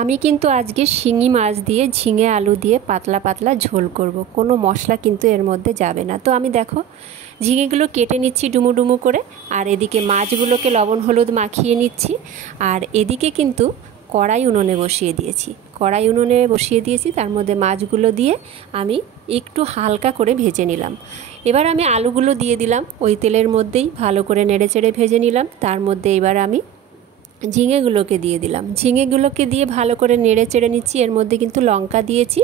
আমি কিন্তু আজকে শিঙি মাছ দিয়ে ঝিঙে আলু দিয়ে পাতলা পাতলা ঝোল করব। কোনো মশলা কিন্তু এর মধ্যে যাবে না। তো আমি দেখো ঝিঙেগুলো কেটে নিচ্ছি ডুমু ডুমু করে, আর এদিকে মাছগুলোকে লবণ হলুদ মাখিয়ে নিচ্ছি। আর এদিকে কিন্তু কড়াই উনুনে বসিয়ে দিয়েছি, তার মধ্যে মাছগুলো দিয়ে আমি একটু হালকা করে ভেজে নিলাম। এবার আমি আলুগুলো দিয়ে দিলাম ওই তেলের মধ্যেই, ভালো করে নেড়েচেড়ে ভেজে নিলাম। তার মধ্যে এবার আমি ঝিঙেগুলোকে দিয়ে দিলাম। ঝিঙেগুলোকে দিয়ে ভালো করে নেড়ে চেড়ে নিচ্ছি। এর মধ্যে কিন্তু লঙ্কা দিয়েছি,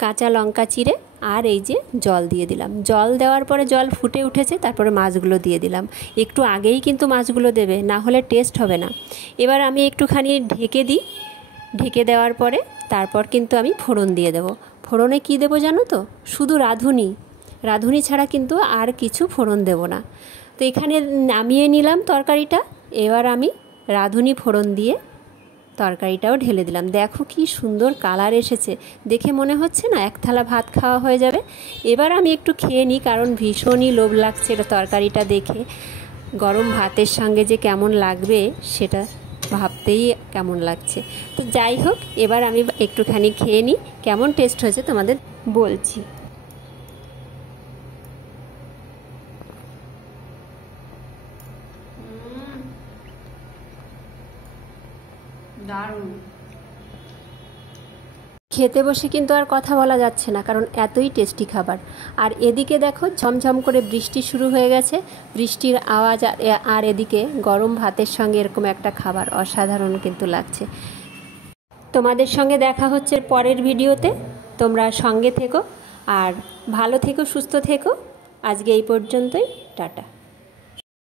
কাঁচা লঙ্কা চিড়ে, আর এই যে জল দিয়ে দিলাম। জল দেওয়ার পরে জল ফুটে উঠেছে, তারপরে মাছগুলো দিয়ে দিলাম। একটু আগেই কিন্তু মাছগুলো দেবে, না হলে টেস্ট হবে না। এবার আমি একটুখানি ঢেকে দিই। ঢেকে দেওয়ার পরে তারপর কিন্তু আমি ফোড়ন দিয়ে দেবো। ফোড়নে কি দেবো জানো তো? শুধু রাঁধুনি ছাড়া কিন্তু আর কিছু ফোড়ন দেব না। তো এখানে নামিয়ে নিলাম তরকারিটা। এবার আমি রাঁধুনি ফোড়ন দিয়ে তরকারিটাও ঢেলে দিলাম। দেখো কি সুন্দর কালার এসেছে, দেখে মনে হচ্ছে না এক থালা ভাত খাওয়া হয়ে যাবে। এবার আমি একটু খেয়ে নিই, কারণ ভীষণই লোভ লাগছে এটা তরকারিটা দেখে। গরম ভাতের সঙ্গে যে কেমন লাগবে সেটা ভাবতেই কেমন লাগছে। তো যাই হোক, এবার আমি একটুখানি খেয়ে নিই, কেমন টেস্ট হয়েছে তোমাদের বলছি। দারুণ। খেতে বসে কিন্তু আর কথা বলা যাচ্ছে না, কারণ এতই টেস্টি খাবার। আর এদিকে দেখো ঝমঝম করে বৃষ্টি শুরু হয়ে গেছে, বৃষ্টির আওয়াজ, আর এদিকে গরম ভাতের সঙ্গে এরকম একটা খাবার অসাধারণ কিন্তু লাগছে। তোমাদের সঙ্গে দেখা হচ্ছে পরের ভিডিওতে। তোমরা সঙ্গে থেকো আর ভালো থেকো, সুস্থ থেকো। আজকে এই পর্যন্তই, টাটা।